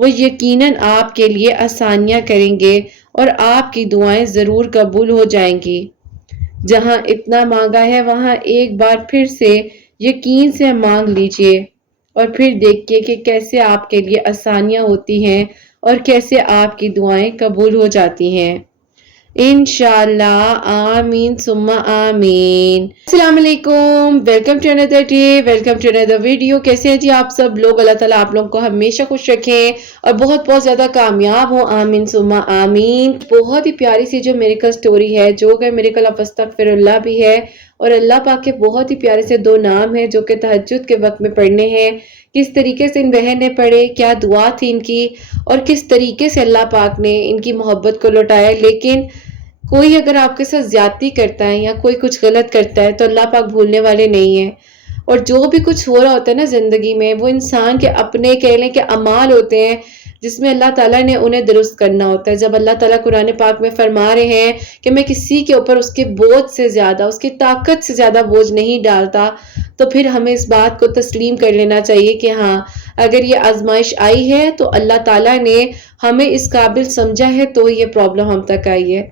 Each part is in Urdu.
وہ یقیناً آپ کے لیے آسانیاں کریں گے اور آپ کی دعائیں ضرور قبول ہو جائیں گی۔ جہاں اتنا مانگا ہے وہاں ایک بار پھر سے یقین سے مانگ لیجئے اور پھر دیکھیے کہ کیسے آپ کے لیے آسانیاں ہوتی ہیں اور کیسے آپ کی دعائیں قبول ہو جاتی ہیں انشاءاللہ۔ آمین ثم آمین۔ السلام علیکم، welcome to another day, welcome to another video. کیسے ہیں جی آپ سب لوگ؟ اللہ تعالیٰ آپ لوگوں کو ہمیشہ خوش رکھیں اور بہت بہت زیادہ کامیاب ہوں، آمین ثم آمین۔ بہت ہی پیاری سی جو میریکل سٹوری ہے، جو کہ میریکل آف استغفراللہ بھی ہے، اور اللہ پاک کے بہت ہی پیارے سے 2 نام ہیں جو کہ تہجد کے وقت میں پڑھنے ہیں۔ کس طریقے سے ان بہن نے پڑھے، کیا دعا تھی ان کی، اور کس طریقے سے اللہ پاک نے ان کی محبت کو لوٹایا۔ لیکن کوئی اگر آپ کے ساتھ زیادتی کرتا ہے یا کوئی کچھ غلط کرتا ہے تو اللہ پاک بھولنے والے نہیں ہیں، اور جو بھی کچھ ہو رہا ہوتا ہے نا زندگی میں، وہ انسان کے اپنے کہہ لیں کہ اعمال ہوتے ہیں جس میں اللہ تعالیٰ نے انہیں درست کرنا ہوتا ہے۔ جب اللہ تعالیٰ قرآن پاک میں فرما رہے ہیں کہ میں کسی کے اوپر اس کے بوجھ سے زیادہ، اس کی طاقت سے زیادہ بوجھ نہیں ڈالتا، تو پھر ہمیں اس بات کو تسلیم کر لینا چاہیے کہ ہاں اگر یہ آزمائش آئی ہے تو اللہ تعالیٰ نے ہمیں اس قابل سمجھا ہے تو یہ پرابلم ہم تک آئی ہے۔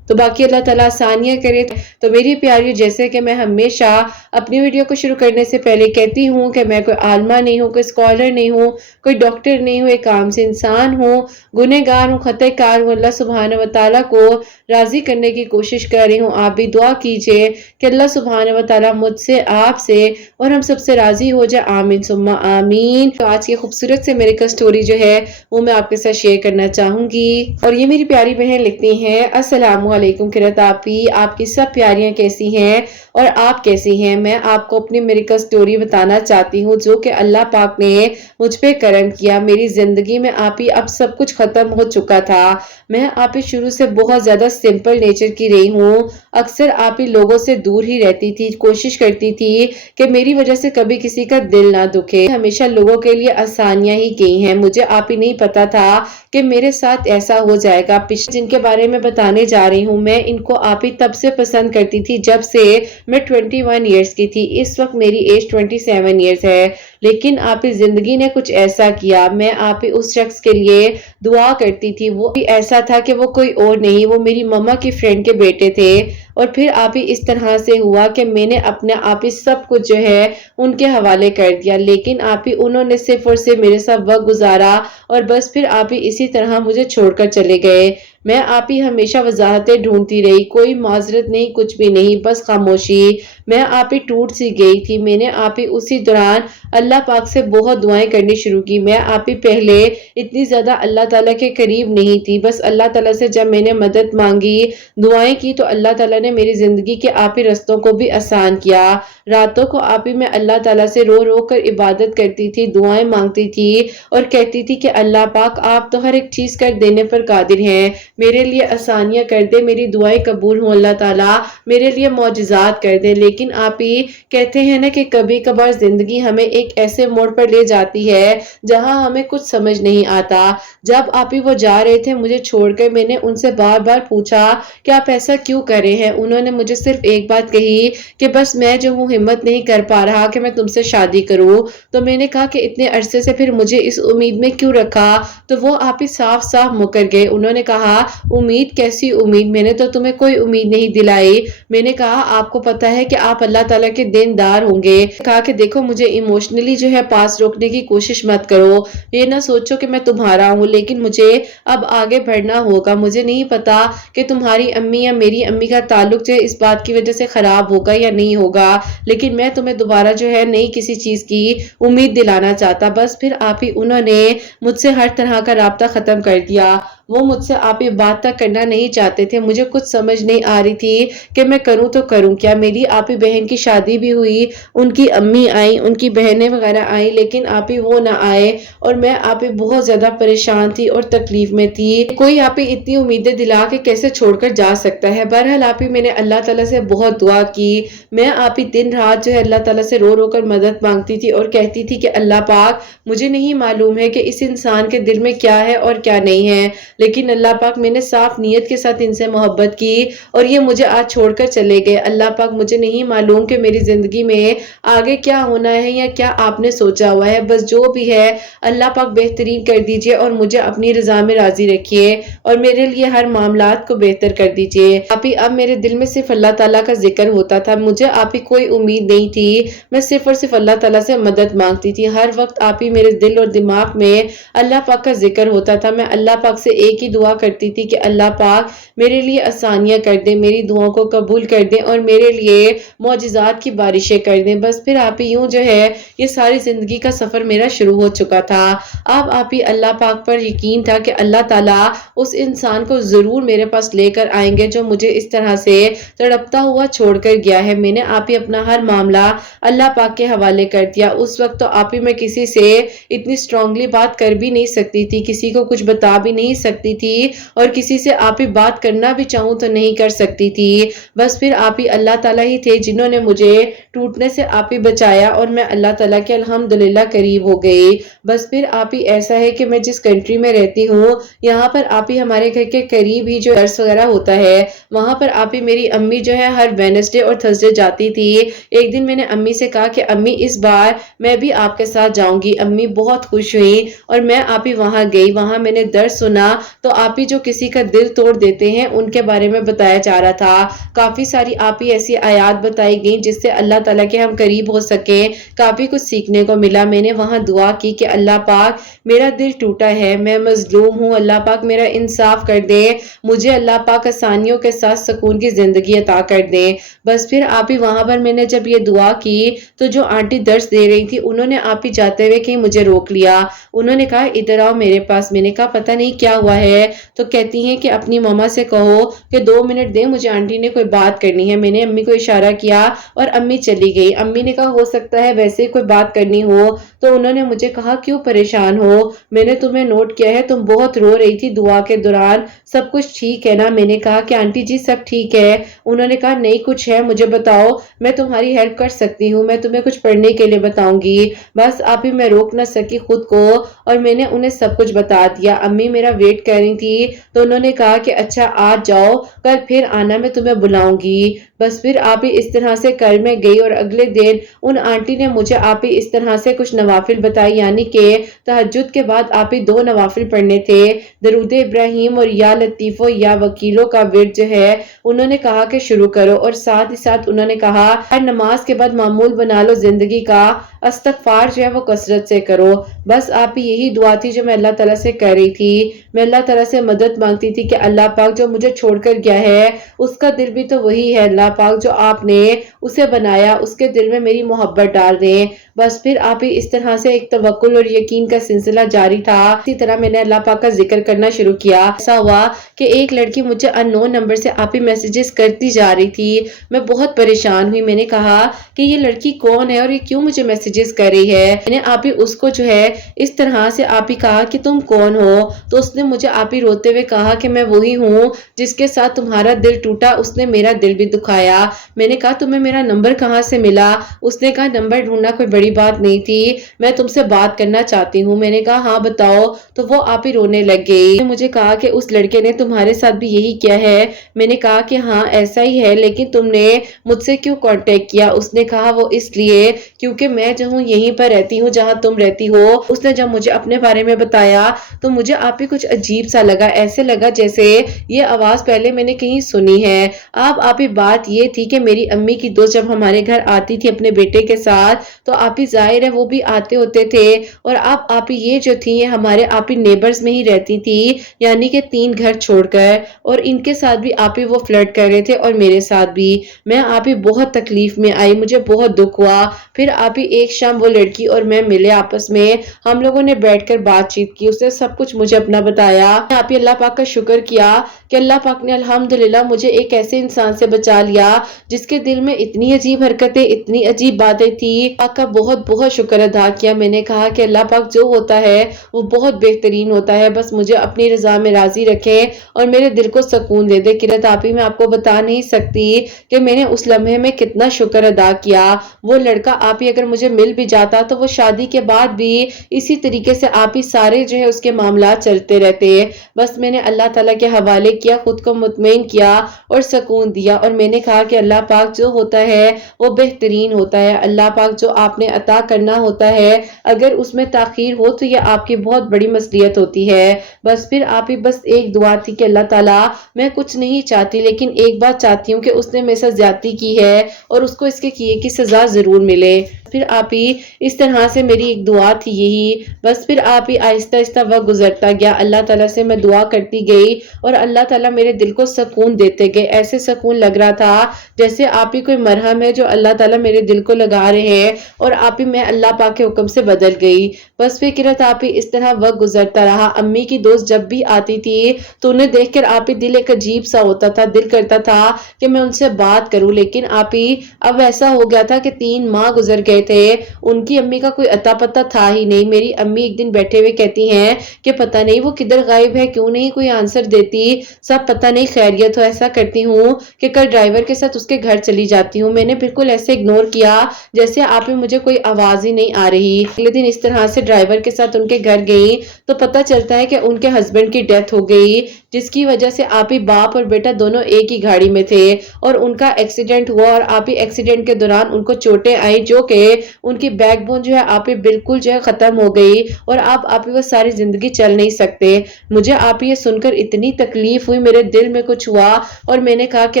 تو باقی اللہ تعالیٰ آسانیاں کرے۔ تو میری پیاری، جیسے کہ میں ہمیشہ اپنی ویڈیو کو شروع کرنے سے پہلے کہتی ہوں کہ میں کوئی عالمہ نہیں ہوں، کوئی اسکالر نہیں ہوں، کوئی ڈاکٹر نہیں ہوں، ایک عام سے انسان ہوں، گنہگار ہوں، خطا کار ہوں۔ اللہ سبحانہ وتعالیٰ کو راضی کرنے کی کوشش کر رہی ہوں۔ آپ بھی دعا کیجئے کہ اللہ سبحانہ وتعالیٰ مجھ سے، آپ سے اور ہم سب سے راضی ہو جائے، آمین ثم آمین۔ تو آج کی خوبصورت سے میریکل سٹوری جو ہے وہ میں آپ کے ساتھ شیئر کرنا چاہوں گی، اور یہ میری پیاری بہن لکھتی ہیں، السلام علیکم قرۃ آپی، آپ کی سب پیاریاں کیسی ہیں اور آپ کیسی ہیں؟ میں آپ کو اپنی میریکل سٹوری بتانا چاہتی ہوں جو کہ اللہ پاک نے مجھ پہ کرم کیا۔ میری زندگی میں آپی اب سب کچھ ختم ہو چکا تھا۔ میں آپی شروع سے بہت زیادہ سمپل نیچر کی رہی ہوں، اکثر آپی لوگوں سے دور ہی رہتی تھی، کوشش کرتی تھی کہ میری وجہ سے کبھی کسی کا دل نہ دکھے، ہمیشہ لوگوں کے لیے آسانیاں ہی کی ہیں۔ مجھے آپی نہیں پتا تھا کہ میرے ساتھ ایسا ہو جائے گا۔ جن کے بارے میں بتانے جا رہی ہوں، میں ان کو آپی تب سے پسند کرتی تھی جب سے میں 21 ایئرز کی تھی۔ اس وقت میری ایج 27 ایئرز ہے، لیکن آپی زندگی نے کچھ ایسا کیا، میں آپی اس شخص کے لیے دعا کرتی تھی، وہ بھی ایسا تھا کہ وہ کوئی اور نہیں، وہ میری ماما کی فرینڈ کے بیٹے تھے۔ اور پھر آپی اس طرح سے ہوا کہ میں نے اپنے آپی سب کچھ جو ہے ان کے حوالے کر دیا، لیکن آپی انہوں نے صرف اور صرف میرے ساتھ وقت گزارا اور بس پھر آپی اسی طرح مجھے چھوڑ کر چلے گئے۔ میں آپی ہمیشہ وضاحتیں ڈھونڈتی رہی، کوئی معذرت نہیں، کچھ بھی نہیں، بس خاموشی۔ میں آپی ٹوٹ سی گئی تھی۔ میں نے آپی اسی دوران اللہ پاک سے بہت دعائیں کرنی شروع کی۔ میں آپی پہلے اتنی زیادہ اللہ تعالیٰ کے قریب نہیں تھی، بس اللہ تعالیٰ سے جب میں نے مدد مانگی، دعائیں کی، تو اللہ تعالیٰ نے میری زندگی کے آپی رستوں کو بھی آسان کیا۔ راتوں کو آپی میں اللہ تعالیٰ سے رو رو کر عبادت کرتی تھی، دعائیں مانگتی تھی اور کہتی تھی کہ اللہ پاک آپ تو ہر ایک چیز کر دینے پر قادر ہیں، میرے لیے آسانیاں کر دے، میری دعائیں قبول ہوں، اللہ تعالیٰ میرے لیے معجزات کر دے۔ لیکن آپی کہتے ہیں نا کہ کبھی کبھار زندگی ہمیں ایک ایسے موڑ پر لے جاتی ہے جہاں ہمیں کچھ سمجھ نہیں آتا۔ جب آپی وہ جا رہے تھے مجھے چھوڑ کر، میں نے ان سے بار بار پوچھا کہ آپ ایسا کیوں کر رہے ہیں؟ انہوں نے مجھے صرف ایک بات کہی کہ بس میں جو ہوں ہمت نہیں کر پا رہا کہ میں تم سے شادی کروں۔ تو میں نے کہا کہ اتنے عرصے سے پھر مجھے اس امید میں کیوں رکھا؟ تو وہ آپی صاف صاف مکر گئے۔ انہوں نے کہا امید کیسی امید، میں نے تو تمہیں کوئی امید نہیں دلائی۔ میں نے کہا آپ کو پتا ہے کہ آپ اللہ تعالیٰ کے دیندار ہوں گے۔ کہا کہ دیکھو مجھے ایموشنلی جو ہے پاس روکنے کی کوشش مت کرو، یہ نہ سوچو کہ میں تمہارا ہوں، لیکن مجھے اب آگے بڑھنا ہوگا۔ مجھے نہیں پتا کہ تمہاری امی یا میری امی کا تعلق جو ہے اس بات کی وجہ سے خراب ہوگا یا نہیں ہوگا، لیکن میں تمہیں دوبارہ جو ہے نئی کسی چیز کی امید دلانا چاہتا۔ بس پھر آپی انہوں نے مجھ سے ہر طرح کا رابطہ ختم کر دیا۔ وہ مجھ سے آپی بات تک کرنا نہیں چاہتے تھے۔ مجھے کچھ سمجھ نہیں آ رہی تھی کہ میں کروں تو کروں کیا۔ میری آپی بہن کی شادی بھی ہوئی، ان کی امی آئیں، ان کی بہنیں وغیرہ آئیں، لیکن آپی وہ نہ آئے، اور میں آپی بہت زیادہ پریشان تھی اور تکلیف میں تھی۔ کوئی آپی اتنی امیدیں دلا کے کیسے چھوڑ کر جا سکتا ہے؟ بہرحال آپی میں نے اللہ تعالیٰ سے بہت دعا کی۔ میں آپی دن رات جو ہے اللہ تعالیٰ سے رو رو کر مدد مانگتی تھی اور کہتی تھی کہ اللہ پاک مجھے نہیں معلوم ہے کہ اس انسان کے دل میں کیا ہے اور کیا نہیں ہے، لیکن اللہ پاک میں نے صاف نیت کے ساتھ ان سے محبت کی اور یہ مجھے آج چھوڑ کر چلے گئے۔ اللہ پاک مجھے نہیں معلوم کہ میری زندگی میں آگے کیا ہونا ہے یا کیا آپ نے سوچا ہوا ہے، بس جو بھی ہے اللہ پاک بہترین کر دیجئے اور مجھے اپنی رضا میں راضی رکھیے اور میرے لیے ہر معاملات کو بہتر کر دیجئے۔ آپ ہی اب میرے دل میں صرف اللہ تعالیٰ کا ذکر ہوتا تھا، مجھے آپ ہی کوئی امید نہیں تھی، میں صرف اور صرف اللہ تعالیٰ سے مدد مانگتی تھی۔ ہر وقت آپ ہی میرے دل اور دماغ میں اللہ پاک کا ذکر ہوتا تھا۔ میں اللہ پاک سے ایک ہی دعا کرتی تھی کہ اللہ پاک میرے لیے آسانیاں کر دیں، میری دعاؤں کو قبول کر دیں اور میرے لیے معجزات کی بارشیں کر دیں۔ بس پھر آپ ہی یوں جو ہے یہ ساری زندگی کا سفر میرا شروع ہو چکا تھا۔ اب آپ ہی اللہ پاک پر یقین تھا کہ اللہ تعالیٰ اس انسان کو ضرور میرے پاس لے کر آئیں گے جو مجھے اس طرح سے تڑپتا ہوا چھوڑ کر گیا ہے۔ میں نے آپ ہی اپنا ہر معاملہ اللہ پاک کے حوالے کر دیا۔ اس وقت تو آپ ہی میں کسی سے اتنی سٹرونگلی بات کر بھی نہیں سکتی تھی، کسی کو کچھ بتا بھی نہیں سکتی تھی اور کسی سے آپ ہی بات کرنا بھی چاہوں تو نہیں کر سکتی تھی۔ بس پھر آپ ہی اللہ تعالیٰ ہی تھے جنہوں نے مجھے ٹوٹنے سے آپ ہی بچایا اور میں اللہ تعالیٰ کے الحمدللہ قریب ہو گئی۔ بس پھر آپ ہی ایسا ہے کہ میں جس کنٹری میں رہتی ہوں یہاں پر آپ ہی ہمارے گھر کے قریب ہی جو درس وغیرہ ہوتا ہے وہاں پر آپ ہی میری امی جو ہے ہر وینسڈے اور تھرسڈے جاتی تھی۔ ایک دن میں نے امی سے کہا کہ امی اس بار میں بھی آپ کے ساتھ جاؤں گی۔ امی بہت خوش ہوئی اور میں آپ ہی وہاں گئی، وہاں میں نے درس سنا تو آپ ہی جو کسی کا دل توڑ دیتے ہیں ان کے بارے میں بتایا جا رہا تھا۔ کافی ساری آپ ہی ایسی آیات بتائی گئیں جس سے اللہ تعالیٰ کے ہم قریب ہو سکیں، کافی کچھ سیکھنے کو ملا۔ میں نے وہاں دعا کی کہ اللہ پاک میرا دل ٹوٹا ہے، میں مظلوم ہوں، اللہ پاک میرا انصاف کر دے، مجھے اللہ پاک آسانیوں کے ساتھ سکون کی زندگی عطا کر دے۔ بس پھر آپ ہی وہاں پر میں نے جب یہ دعا کی تو جو آنٹی درس دے رہی تھی انہوں نے آپ ہی جاتے ہوئے کہیں مجھے روک لیا، انہوں نے کہا ادھر آؤ میرے پاس۔ میں نے کہا پتہ نہیں کیا ہوا ہے، تو کہتی ہیں کہ اپنی ماما سے کہو کہ 2 منٹ دیں، مجھے آنٹی نے کوئی بات کرنی ہے۔ میں نے امی کو اشارہ کیا اور امی چلی گئی۔ امی نے کہا ہو سکتا ہے ویسے کوئی بات کرنی ہو، تو انہوں نے مجھے کہا کیوں پریشان ہو، میں نے تمہیں نوٹ کیا ہے تم بہت رو رہی تھی دعا کے دوران، سب کچھ ٹھیک ہے نا؟ میں نے کہا کہ آنٹی جی سب ٹھیک ہے۔ انہوں نے کہا نہیں کچھ ہے مجھے بتاؤ، میں تمہاری ہیلپ کر سکتی ہوں، میں تمہیں کچھ پڑھنے کے لیے بتاؤں گی۔ بس آپ ہی میں روک نہ سکی خود کو اور میں نے انہیں سب کچھ بتا دیا۔ امی میرا ویٹ کر رہی تھی تو انہوں نے کہا کہ اچھا آج جاؤ، کل پھر آنا، میں تمہیں بلاؤں گی۔ بس پھر آپ ہی اس طرح سے کل میں گئی اور اگلے دن ان آنٹی نے مجھے آپ ہی اس طرح سے کچھ نوافل بتائی، یعنی کہ تہجد کے بعد آپ ہی 2 نوافل پڑھنے تھے، درود ابراہیم اور یا لطیفو یا وکیلو کا ورد جو ہے انہوں نے کہا کہ شروع کرو، اور ساتھ ہی ساتھ انہوں نے کہا ہر نماز کے بعد معمول بنا لو زندگی کا، استغفار جو ہے وہ کثرت سے کرو۔ بس آپ ہی یہی دعا تھی جو میں اللہ تعالیٰ سے کر رہی تھی۔ میں اللہ تعالیٰ سے مدد مانگتی تھی کہ اللہ پاک جو مجھے چھوڑ کر گیا ہے اس کا دل بھی تو وہی ہے، اللہ پاک جو آپ نے اسے بنایا اس کے دل میں میری محبت ڈال دیں۔ بس پھر آپ ہی اس طرح سے ایک توکل اور یقین کا سلسلہ جاری تھا۔ اسی طرح میں نے اللہ پاک کا ذکر کرنا شروع کیا۔ ایسا ہوا کہ ایک لڑکی مجھے ان نون نمبر سے آپ ہی میسیجز کرتی جا رہی تھی، میں بہت پریشان ہوئی۔ میں نے کہا کہ یہ لڑکی کون ہے اور یہ کیوں مجھے میسیجز کر رہی ہے؟ میں نے آپ ہی اس کو جو ہے اس طرح سے آپ ہی کہا کہ تم کون ہو؟ تو اس نے مجھے آپ ہی روتے ہوئے کہا کہ میں وہی ہوں جس کے ساتھ تمہارا دل ٹوٹا، اس نے میرا دل بھی دکھایا۔ میں نے کہا تمہیں میرا نمبر کہاں سے ملا؟ اس نے کہا نمبر ڈھونڈنا کوئی بڑی بات نہیں تھی، میں تم سے بات کرنا چاہتی ہوں۔ میں نے کہا ہاں بتاؤ، تو وہ آپ ہی رونے لگ گئی۔ مجھے کہا کہ اس لڑکے نے تمہارے ساتھ بھی یہی کیا ہے؟ میں نے کہا کہ ہاں ایسا ہی ہے، لیکن تم نے مجھ سے کیوں کانٹیکٹ کیا؟ اس نے کہا وہ اس لیے کیونکہ میں جو ہوں یہیں پر رہتی ہوں جہاں تم رہتی ہو۔ اس نے جب مجھے اپنے بارے میں بتایا تو مجھے آپ ہی کچھ عجیب سا لگا، ایسے لگا جیسے یہ آواز پہلے میں نے کہیں سنی ہے۔ اب آپ ہی بات یہ تھی کہ میری امی کی دوست جب ہمارے گھر آتی تھی اپنے بیٹے کے ساتھ تو آپ ہی ظاہر ہے وہ بھی آتے ہوتے تھے، اور اب آپ ہی یہ جو تھی یہ ہمارے آپ ہی نیبرز میں ہی رہتی تھی، یعنی کہ 3 گھر چھوڑ کر، اور ان کے ساتھ بھی آپ ہی وہ فلرٹ کر رہے تھے اور میرے ساتھ بھی۔ میں آپ ہی بہت تکلیف میں آئی، مجھے بہت دکھ ہوا۔ پھر آپ ہی ایک شام وہ لڑکی اور میں ملے آپس میں، ہم لوگوں نے بیٹھ کر بات چیت کی، اس نے سب کچھ مجھے اپنا بتایا۔ آپ ہی اللہ پاک کا شکر کیا کہ اللہ پاک نے الحمدللہ مجھے ایک ایسے انسان سے بچا لیا جس کے دل میں اتنی عجیب حرکتیں، اتنی عجیب باتیں تھی۔ پاک کا بہت بہت شکر ادا کیا. میں نے کہا کہ اللہ پاک جو ہوتا ہے وہ بہت بہترین ہوتا ہے، بس مجھے اپنی رضا میں راضی رکھے اور میرے دل کو سکون دے دے. قرۃ آپی میں آپ کو بتا نہیں سکتی کہ میں نے اس لمحے میں کتنا شکر ادا کیا. وہ لڑکا آپی اگر مجھے مل بھی جاتا تو وہ شادی کے بعد بھی اسی طریقے سے آپی سارے جو ہے اس کے معاملات چلتے رہتے. بس میں نے اللہ تعالیٰ کے حوالے کیا، خود کو مطمئن کیا اور سکون دیا، اور میں نے کہا کہ اللہ پاک جو ہوتا ہے وہ بہترین ہوتا ہے. اللہ پاک جو آپ نے عطا کرنا ہوتا ہے اگر اس میں تاخیر ہو تو یہ آپ کی بہت بڑی مصلیحت ہوتی ہے. بس پھر آپ ہی بس ایک دعا تھی کہ اللہ تعالیٰ میں کچھ نہیں چاہتی لیکن ایک بات چاہتی ہوں کہ اس نے میرے ساتھ زیادتی کی ہے اور اس کو اس کے کیے کی سزا ضرور ملے. پھر آپ ہی اس طرح سے میری ایک دعا تھی یہی. بس پھر آپ ہی آہستہ آہستہ وقت گزرتا گیا، اللہ تعالیٰ سے میں دعا کرتی گئی اور اللہ تعالیٰ میرے دل کو سکون دیتے گئے. ایسے سکون لگ رہا تھا جیسے آپ ہی کوئی مرہم ہے جو اللہ تعالیٰ میرے دل کو لگا رہے ہیں، اور آپ ہی میں اللہ پاک کے حکم سے بدل گئی. بس پھر قرۃ آپ ہی اس طرح وقت گزرتا رہا. امی کی دوست جب بھی آتی تھی تو انہیں دیکھ کر آپ ہی دل ایک عجیب سا ہوتا تھا، دل کرتا تھا کہ میں ان سے بات کروں. لیکن آپ ہی اب ایسا ہو گیا تھا کہ 3 ماہ گزر گئے تھے، ان کی امی کا کوئی اتا پتہ تھا ہی نہیں. میری امی ایک دن بیٹھے ہوئے کہتی ہیں کہ پتہ نہیں وہ کدھر غائب ہے، کیوں نہیں کوئی آنسر دیتی، سب پتہ نہیں خیریت ہو. ایسا کرتی ہوں کہ کل ڈرائیور کے ساتھ اس کے گھر چلی جاتی ہوں. میں نے بالکل ایسے اگنور کیا جیسے آپ ہی مجھے کوئی آواز ہی نہیں آ رہی. اگلے دن اس طرح سے ڈرائیور کے ساتھ ان کے گھر گئی تو پتہ چلتا ہے کہ ان کے ہسبینڈ کی ڈیتھ ہو گئی، جس کی وجہ سے آپ ہی باپ اور بیٹا دونوں ایک ہی گاڑی میں تھے اور ان کا ایکسیڈنٹ ہوا، اور آپ ہی ایکسیڈنٹ کے دوران ان کو چوٹیں آئیں جو کہ ان کی بیک بون جو ہے آپ ہی بالکل جو ہے ختم ہو گئی، اور آپ ہی وہ ساری زندگی چل نہیں سکتے. مجھے آپ یہ سن کر اتنی تکلیف ہوئی، میرے دل میں کچھ ہوا، اور میں نے کہا کہ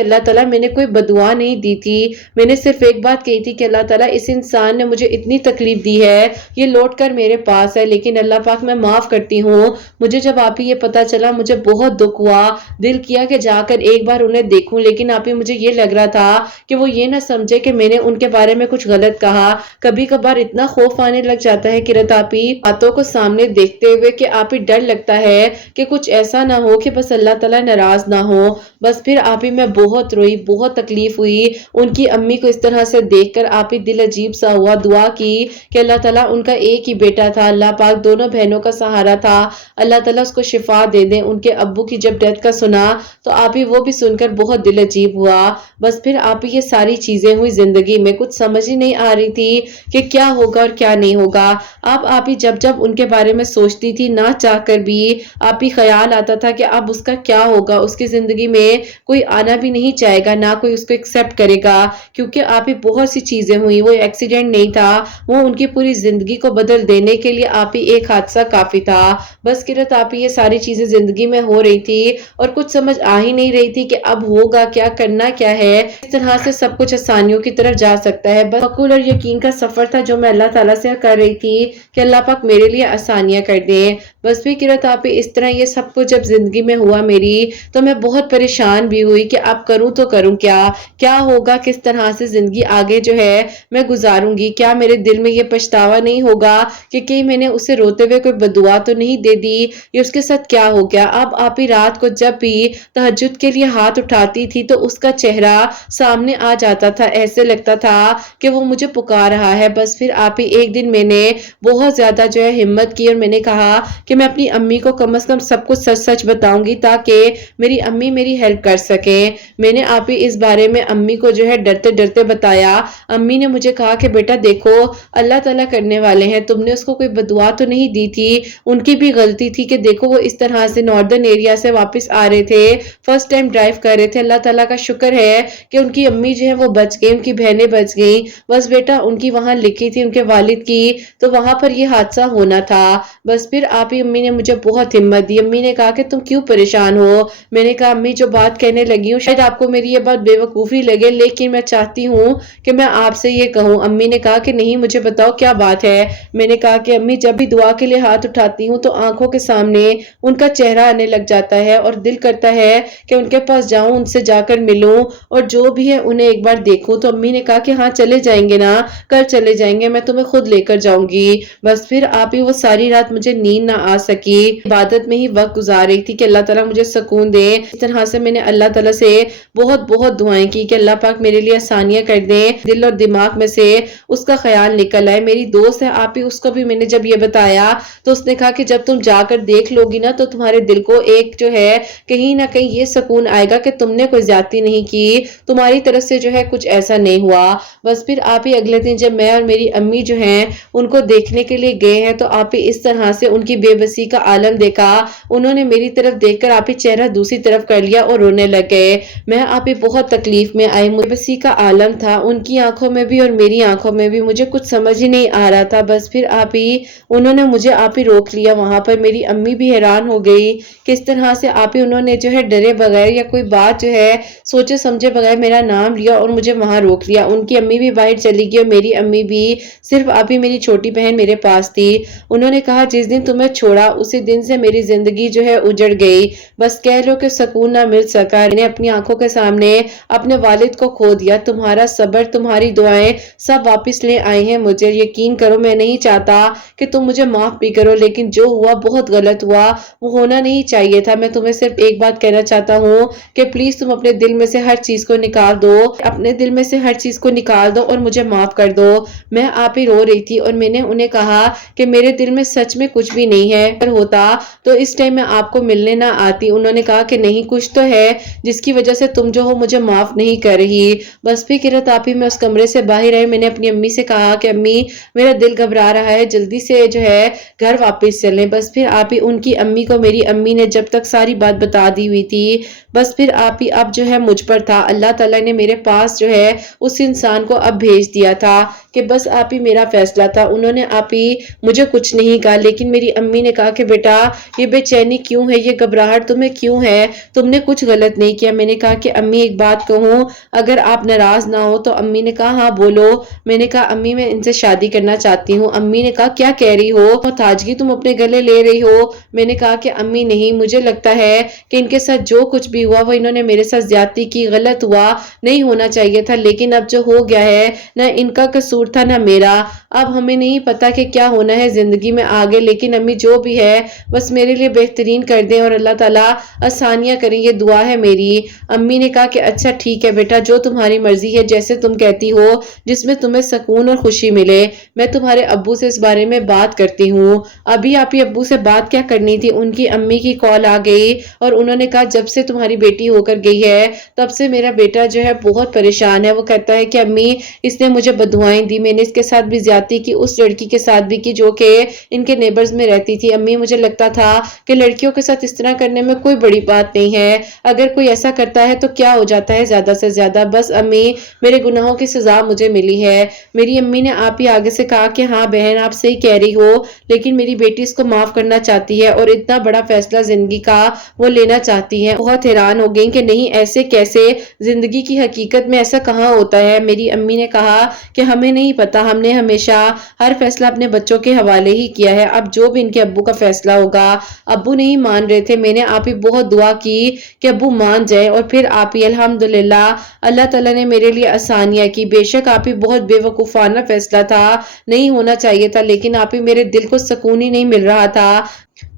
اللہ تعالیٰ میں نے کوئی بدعا نہیں دی تھی، میں نے صرف ایک بات کہی تھی کہ اللہ تعالیٰ اس انسان نے مجھے اتنی تکلیف دی ہے، یہ لوٹ کر میرے پاس ہے لیکن اللہ پاک میں معاف کرتی ہوں. مجھے جب آپ ہی یہ پتا چلا مجھے بہت دکھ ہوا، دل کیا کہ جا کر ایک بار انہیں دیکھوں، لیکن آپ ہی مجھے یہ لگ رہا تھا کہ وہ یہ نہ سمجھے کہ میں نے ان کے بارے میں کچھ غلط کہا. کبھی کبھار اتنا خوف آنے لگ جاتا ہے قرۃ آپ ہی باتوں کو سامنے دیکھتے ہوئے کہ آپ ہی ڈر لگتا ہے کہ کچھ ایسا نہ ہو کہ بس اللہ تعالیٰ ناراض نہ ہو. بس پھر آپ ہی میں بہت روئی، بہت تکلیف ہوئی ان کی امی کو اس طرح سے دیکھ کر. آپ ہی دل عجیب سا ہوا، دعا کی کہ اللہ تعالیٰ ان کا ایک ہی بیٹا تھا، اللہ پاک دونوں بہنوں کا سہارا تھا، اللہ تعالیٰ اس کو شفا دے دیں. ان کے ابو کی جب ڈیتھ کا سنا تو آپ ہی وہ بھی سن کر بہت دل عجیب ہوا. بس پھر آپ ہی یہ ساری چیزیں ہوئی زندگی میں، کچھ سمجھ ہی نہیں آ رہی تھی کہ کیا ہوگا اور کیا نہیں ہوگا. آپ ہی جب ان کے بارے میں سوچتی تھی نہ چاہ کر بھی آپ ہی خیال آتا تھا کہ اب اس کا کیا ہوگا، اس کی زندگی میں کوئی آنا بھی نہیں چاہے گا، نہ کوئی اس کو ایکسپٹ کرے گا، کیونکہ آپ ہی بہت سی چیزیں ہوئی. وہ ایکسیڈنٹ نہیں تھا، وہ ان کی پوری زندگی کو بدل دینے کے لیے آپ ہی ایک حادثہ کافی تھا. بس قرۃ آپ ہی یہ ساری چیزیں زندگی میں ہو رہی تھی اور کچھ سمجھ آ ہی نہیں رہی تھی کہ اب ہوگا کیا، کرنا کیا ہے، اس طرح سے سب کچھ آسانیوں کی طرف جا سکتا ہے. بس عقل اور یقین کا سفر تھا جو میں اللہ تعالیٰ سے کر رہی تھی کہ اللہ پاک میرے لیے آسانیاں کر دیں. بس بھی قرۃ آپ ہی اس طرح یہ سب کچھ جب زندگی میں ہوا میری تو میں بہت پریشان بھی ہوئی کہ اب کروں تو کروں کیا ہوگا، کس طرح سے زندگی آگے جو ہے میں گزاروں گی. کیا میرے دل میں یہ پچھتاوا نہیں ہوگا کہ کہیں میں نے اسے روتے ہوئے کوئی بدعا تو نہیں دے دی، یہ اس کے ساتھ کیا ہو گیا. اب آپ ہی رات کو جب بھی تہجد کے لیے ہاتھ اٹھاتی تھی تو اس کا چہرہ سامنے آ جاتا تھا، ایسے لگتا تھا کہ وہ مجھے پکار رہا ہے. بس پھر آپ ہی ایک دن میں نے بہت زیادہ جو ہے ہمت کی اور میں نے کہا کہ میں اپنی امی کو کم از کم سب کچھ سچ سچ بتاؤں گی تاکہ میری امی میری ہیلپ کر سکیں. میں نے آپ ہی اس بارے میں امی کو جو ہے ڈرتے ڈرتے بتایا. امی نے مجھے کہا کہ بیٹا دیکھو اللہ تعالیٰ کرنے والے ہیں، تم نے اس کو کوئی بدعا تو نہیں دی تھی، ان کی بھی غلطی تھی کہ دیکھو وہ اس طرح سے ناردرن ایریا سے واپس آ رہے تھے، فرسٹ ٹائم ڈرائیو کر رہے تھے. اللہ تعالیٰ کا شکر ہے کہ ان کی امی جو ہے وہ بچ گئی، ان کی بہنیں بچ گئیں. بس بیٹا ان کی وہاں لکھی تھی ان کے والد کی، تو وہاں پر یہ حادثہ ہونا تھا. بس پھر آپ ہی امی نے مجھے بہت ہمت دی. امی نے کہا کہ تم کیوں پریشان ہو. میں نے کہا امی جو بات کہنے لگی ہوں شاید آپ کو میری یہ بات بے وقوفی لگے لیکن میں چاہتی ہوں کہ میں آپ سے یہ کہوں. امی نے کہا کہ نہیں مجھے بتاؤ کیا بات ہے. میں نے کہا کہ امی جب بھی دعا کے لیے ہاتھ اٹھاتی ہوں تو آنکھوں کے سامنے ان کا چہرہ آنے لگ جاتا ہے اور دل کرتا ہے کہ ان کے پاس جاؤں، ان سے جا کر ملوں اور جو بھی ہے انہیں ایک بار دیکھوں. تو امی نے کہا کہ ہاں چلے جائیں گے نا. کل چلے جائیں گے، میں تمہیں خود لے کر جاؤں گی۔ بس پھر آپ ہی وہ ساری رات مجھے نیند نہ آ سکی، عبادت میں ہی وقت گزار رہی تھی کہ اللہ تعالیٰ مجھے سکون دے۔ اس طرح سے میں نے اللہ تعالیٰ سے بہت بہت دعائیں کی کہ اللہ پاک میرے لیے آسانیاں کر دیں، دل اور دماغ میں سے اس کا خیال نکل آئے۔ میری دوست ہے آپ ہی، اس کو بھی میں نے جب یہ بتایا تو اس نے کہا کہ جب تم جا کر دیکھ لو گی نا تو تمہارے دل کو ایک جو ہے کہیں نہ کہیں یہ سکون آئے گا کہ تم نے کوئی زیادتی نہیں کی، تمہاری طرف سے جو ہے کچھ ایسا نہیں ہوا۔ بس پھر آپ ہی اگلے دن جب میں اور میری امی جو ہیں ان کو دیکھنے کے لیے گئے ہیں تو آپ ہی اس طرح سے ان کی بے بسی کا عالم دیکھا، انہوں نے میری طرف دیکھ کر آپ ہی چہرہ دوسری طرف کر لیا اور رونے لگ گئے۔ میں آپ ہی بہت تکلیف میں آئی، بے بسی کا عالم تھا ان کی آنکھوں میں بھی اور میری آنکھوں میں بھی، مجھے کچھ سمجھ ہی نہیں آ رہا تھا۔ بس پھر آپ ہی انہوں نے مجھے آپ ہی روک لیا وہاں پر۔ میری امی بھی حیران ہو گئی کہ اس طرح سے آپ ہی انہوں نے جو ہے ڈرے بغیر یا کوئی بات جو ہے سوچے سمجھے بغیر میرا نام لیا اور مجھے وہاں روک لیا۔ ان کی امی بھی باہر چلی گئی اور میری امی بھی، صرف آپ ہی میری چھوٹی بہن میرے پاس تھی۔ انہوں نے کہا جس دن تمہیں چھوڑا اسی دن سے میری زندگی جو ہے اجڑ گئی، بس کہہ لو کہ سکون نہ مل سکا۔ میں نے اپنی آنکھوں کے سامنے اپنے والد کو کھو دیا، تمہارا صبر تمہاری دعائیں سب واپس لے آئے ہیں مجھے۔ یقین کرو میں نہیں چاہتا کہ تم مجھے معاف بھی کرو، لیکن جو ہوا بہت غلط ہوا، وہ ہونا نہیں چاہیے تھا۔ میں تمہیں صرف ایک بات کہنا چاہتا ہوں کہ پلیز تم اپنے دل میں سے ہر چیز کو نکال دو، اپنے دل میں سے ہر چیز کو نکال دو اور مجھے معاف کر دو۔ میں آپ ہی رو رہی تھی اور میں نے انہیں کہا کہ میرے دل میں سچ میں کچھ بھی نہیں ہے، اگر ہوتا تو اس ٹائم میں آپ کو ملنے نہ آتی۔ انہوں نے کہا کہ نہیں، کچھ تو ہے جس کی وجہ سے تم جو ہو مجھے معاف نہیں کر رہی۔ بس پھر قرۃ آپ ہی میں اس کمرے سے باہر آئی، میں نے اپنی امی سے کہا کہ امی میرا دل گھبرا رہا ہے، جلدی سے جو ہے گھر واپس چلیں۔ بس پھر آپ ہی ان کی امی کو میری امی نے جب تک ساری بات بتا دی ہوئی تھی، بس پھر آپ ہی اب جو ہے مجھ پر تھا، اللہ تعالیٰ نے میرے پاس جو ہے اس انسان کو اب بھیج دیا تھا کہ بس آپ ہی میرا فیصلہ تھا۔ انہوں نے آپ ہی مجھے کچھ نہیں کہا، لیکن میری امی نے کہا کہ بیٹا یہ بے چینی کیوں ہے، یہ گھبراہٹ تمہیں کیوں ہے، تم نے کچھ غلط نہیں کیا۔ میں نے کہا کہ امی ایک بات کہوں اگر آپ ناراض نہ ہو تو؟ امی نے کہا ہاں بولو۔ میں نے کہا امی میں ان سے شادی کرنا چاہتی ہوں۔ امی نے کہا کیا کہہ رہی ہو، تاجگی تم اپنے گلے لے رہی ہو؟ میں نے کہا کہ امی نہیں، مجھے لگتا ہے کہ ان کے ساتھ جو کچھ بھی ہوا وہ انہوں نے میرے ساتھ زیادتی کی، غلط ہوا، نہیں ہونا چاہیے تھا، لیکن اب جو ہو گیا ہے نہ ان کا قصور تھا نہ میرا۔ اب ہمیں نہیں پتا کہ کیا ہونا ہے زندگی میں آگے، لیکن امی جو بھی ہے بس میرے لیے بہترین کر دیں اور اللہ تعالیٰ آسانیاں کریں، یہ دعا ہے میری۔ امی نے کہا کہ اچھا ٹھیک ہے بیٹا، جو تمہاری مرضی ہے، جیسے تم کہتی ہو، جس میں تمہیں سکون اور خوشی ملے۔ میں تمہارے ابو سے اس بارے میں بات کرتی ہوں۔ ابھی آپ ہی ابو سے بات کیا کرنی تھی، ان کی امی کی کال آ گئی اور انہوں نے کہا جب سے تمہاری بیٹی ہو کر گئی ہے تب سے میرا بیٹا جو ہے بہت پریشان ہے۔ وہ کہتا ہے کہ امی اس نے مجھے بددعائیں دی، میں نے اس کے ساتھ بھی زیادتی کی، اس لڑکی کے ساتھ بھی کی جو کہ ان کے نیبرز میں رہتی تھی۔ امی مجھے لگتا تھا کہ لڑکیوں کے ساتھ اس طرح کرنے میں کوئی بڑی بات نہیں ہے، اگر کوئی ایسا کرتا ہے تو کیا ہو جاتا ہے زیادہ سے زیادہ، بس امی میرے گناہوں کی سزا مجھے ملی ہے۔ میری امی نے آپ ہی آگے سے کہا کہ ہاں بہن آپ صحیح کہہ رہی ہو، لیکن میری بیٹی اس کو معاف کرنا چاہتی ہے اور اتنا بڑا فیصلہ زندگی کا وہ لینا چاہتی ہے۔ بہت حیران ہو گئی کہ نہیں ایسے کیسے، زندگی کی حقیقت میں ایسا کہاں ہوتا ہے۔ میری امی نے کہا کہ ہمیں نہیں پتا، ہم نے ہمیشہ ہر فیصلہ اپنے بچوں کے حوالے ہی کیا ہے، اب جو بھی ان کے ابو کا فیصلہ ہوگا۔ ابو نہیں مان رہے تھے، میں نے آپ ہی بہت دعا کی کہ ابو مان جائے اور پھر آپ ہی الحمدللہ اللہ تعالیٰ نے میرے لیے آسانیاں کی۔ بے شک آپ ہی بہت بے وقوفانہ فیصلہ تھا، نہیں ہونا چاہیے تھا، لیکن آپ ہی میرے دل کو سکون ہی نہیں مل رہا تھا۔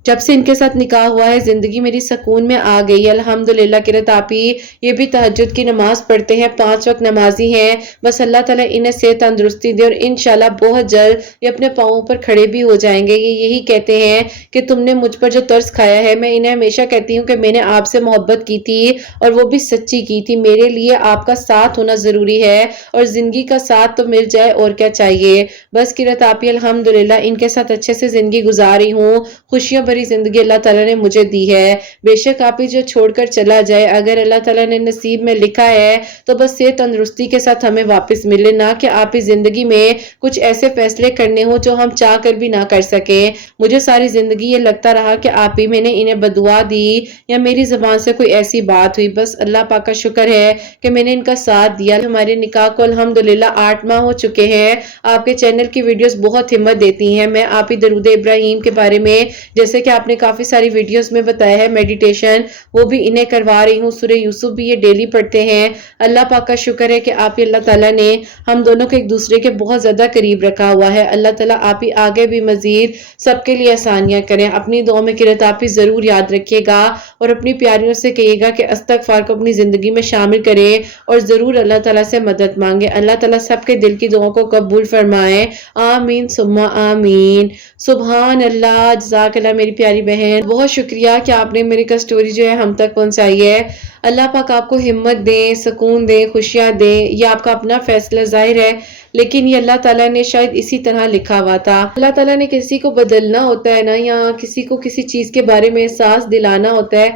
جب سے ان کے ساتھ نکاح ہوا ہے زندگی میری سکون میں آ گئی ہے الحمدللہ۔ قرۃ آپ ہی یہ بھی تہجد کی نماز پڑھتے ہیں، 5 وقت نمازی ہیں، بس اللہ تعالیٰ انہیں صحت تندرستی دے اور انشاءاللہ بہت جلد یہ اپنے پاؤں پر کھڑے بھی ہو جائیں گے۔ یہ یہی کہتے ہیں کہ تم نے مجھ پر جو ترس کھایا ہے، میں انہیں ہمیشہ کہتی ہوں کہ میں نے آپ سے محبت کی تھی اور وہ بھی سچی کی تھی، میرے لیے آپ کا ساتھ ہونا ضروری ہے اور زندگی کا ساتھ تو مل جائے اور کیا چاہیے۔ بس قرۃ آپ ہی الحمدللہ ان کے ساتھ اچھے سے زندگی گزار رہی ہوں، خوشیاں بھری زندگی اللہ تعالیٰ نے مجھے دی ہے۔ بے شک آپ ہی جو چھوڑ کر چلا جائے، اگر اللہ تعالیٰ نے نصیب میں لکھا ہے تو بس صحت تندرستی کے ساتھ ہمیں واپس ملے، نہ کہ آپ ہی زندگی میں کچھ ایسے فیصلے کرنے ہوں جو ہم چاہ کر بھی نہ کر سکیں۔ مجھے ساری زندگی یہ لگتا رہا کہ آپ ہی میں نے انہیں بددعا دی یا میری زبان سے کوئی ایسی بات ہوئی، بس اللہ پاک کا شکر ہے کہ میں نے ان کا ساتھ دیا۔ ہمارے نکاح کو الحمدللہ 8 ماہ ہو چکے ہیں۔ آپ کے چینل کی ویڈیوز بہت ہمت دیتی ہیں۔ میں آپ ہی درود ابراہیم کے بارے میں جیسے کہ آپ نے کافی ساری ویڈیوز میں بتایا ہے میڈیٹیشن، وہ بھی انہیں کروا رہی ہوں۔ سورہ یوسف بھی یہ ڈیلی پڑھتے ہیں۔ اللہ پاک کا شکر ہے کہ آپ ہی اللہ تعالیٰ نے ہم دونوں کو ایک دوسرے کے بہت زیادہ قریب رکھا ہوا ہے۔ اللہ تعالیٰ آپ ہی آگے بھی مزید سب کے لیے آسانیاں کریں۔ اپنی دعا میں قرۃ آپ ہی ضرور یاد رکھیے گا اور اپنی پیاریوں سے کہیے گا کہ استغفار کو اپنی زندگی میں شامل کرے اور ضرور اللہ تعالیٰ سے مدد مانگے۔ اللہ تعالیٰ سب کے دل کی دعاؤں کو قبول فرمائے، آمین ثم آمین۔ سبحان اللہ، جزاک اللہ میری پیاری بہن، بہت شکریہ کہ آپ نے میری کا سٹوری جو ہے ہم تک پہنچائی ہے۔ اللہ پاک آپ کو ہمت دیں، سکون دیں، خوشیاں دیں۔ یہ آپ کا اپنا فیصلہ ظاہر ہے، لیکن یہ اللہ تعالیٰ نے شاید اسی طرح لکھا ہوا تھا۔ اللہ تعالیٰ نے کسی کو بدلنا ہوتا ہے نا، یا کسی کو کسی چیز کے بارے میں احساس دلانا ہوتا ہے،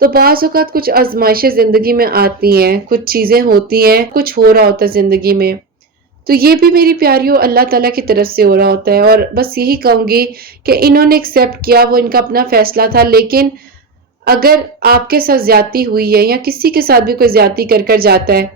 تو بعض اوقات کچھ آزمائشیں زندگی میں آتی ہیں، کچھ چیزیں ہوتی ہیں، کچھ ہو رہا ہوتا ہے زندگی میں، تو یہ بھی میری پیاریوں اللہ تعالیٰ کی طرف سے ہو رہا ہوتا ہے۔ اور بس یہی کہوں گی کہ انہوں نے ایکسیپٹ کیا، وہ ان کا اپنا فیصلہ تھا، لیکن اگر آپ کے ساتھ زیادتی ہوئی ہے یا کسی کے ساتھ بھی کوئی زیادتی کر کر جاتا ہے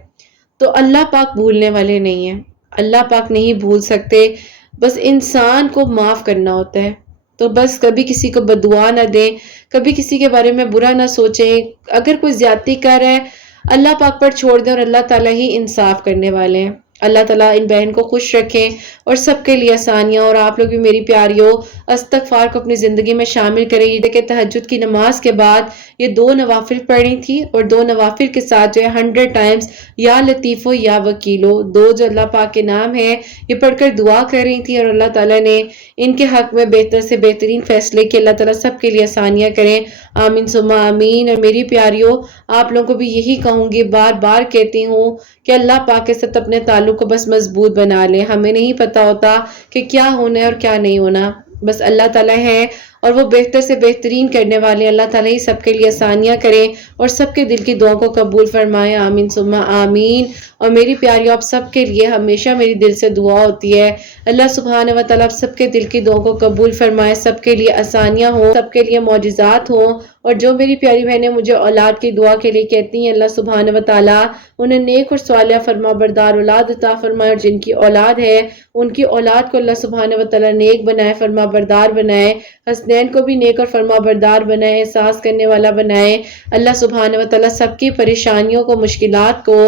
تو اللہ پاک بھولنے والے نہیں ہیں، اللہ پاک نہیں بھول سکتے، بس انسان کو معاف کرنا ہوتا ہے۔ تو بس کبھی کسی کو بددعا نہ دیں، کبھی کسی کے بارے میں برا نہ سوچیں۔ اگر کوئی زیادتی کر رہا ہے اللہ پاک پر چھوڑ دیں، اور اللہ تعالیٰ ہی انصاف کرنے والے ہیں۔ اللہ تعالیٰ ان بہن کو خوش رکھیں اور سب کے لیے آسانیاں، اور آپ لوگ بھی میری پیاریوں استغفار کو اپنی زندگی میں شامل کریں۔ یہ دیکھیں تہجد کی نماز کے بعد یہ 2 نوافل پڑھی تھی، اور 2 نوافل کے ساتھ جو ہے 100 ٹائمز یا لطیفو یا وکیلو، 2 جو اللہ پاک کے نام ہیں یہ پڑھ کر دعا کر رہی تھی، اور اللہ تعالیٰ نے ان کے حق میں بہتر سے بہترین فیصلے کے اللہ تعالیٰ سب کے لیے آسانیاں کریں، آمین ثم آمین۔ اور میری پیاریوں آپ لوگوں کو بھی یہی کہوں گی، بار بار کہتی ہوں کہ اللہ پاک کے ساتھ اپنے تعلق کو بس مضبوط بنا لیں۔ ہمیں نہیں پتا ہوتا کہ کیا ہونا ہے اور کیا نہیں ہونا، بس اللہ تعالیٰ ہے اور وہ بہتر سے بہترین کرنے والے۔ اللہ تعالیٰ ہی سب کے لیے آسانیاں کریں اور سب کے دل کی دعاؤں کو قبول فرمائے، آمین ثم آمین۔ اور میری پیاریوں آپ سب کے لیے ہمیشہ میری دل سے دعا ہوتی ہے، اللہ سبحانہ و تعالیٰ آپ سب کے دل کی دعاؤں کو قبول فرمائے، سب کے لیے آسانیاں ہوں، سب کے لیے معجزات ہوں۔ اور جو میری پیاری بہنیں مجھے اولاد کی دعا کے لیے کہتی ہیں، اللہ سبحانہ و تعالیٰ انہیں نیک اور صالحہ فرما بردار اولاد عطا فرمائے، اور جن کی اولاد ہے ان کی اولاد کو اللہ سبحانہ و تعالیٰ نیک بنائے، فرما بردار بنائے، حسنین کو بھی نیک اور فرما بردار بنائے، احساس کرنے والا بنائے۔ اللہ سبحانہ و تعالیٰ سب کی پریشانیوں کو، مشکلات کو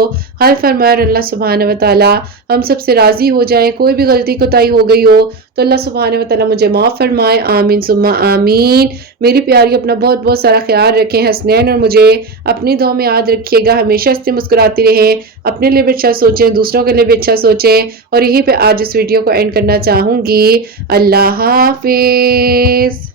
حل فرمائے، اور اللہ سبحانہ و تعالیٰ ہم سب سے راضی ہو جائیں۔ کوئی بھی غلطی کوتاہی ہو گئی ہو تو اللہ سبحانہ و تعالیٰ مجھے معاف فرمائے، آمین ثم آمین۔ میری پیاری اپنا بہت بہت سارا خیال رکھیں، حسنین اور مجھے اپنی دعا میں یاد رکھیے گا، ہمیشہ سے مسکراتی رہیں، اپنے لیے بھی اچھا سوچیں، دوسروں کے لیے بھی اچھا سوچیں۔ اور یہیں پہ آج اس ویڈیو کو اینڈ کرنا چاہوں گی۔ اللہ حافظ۔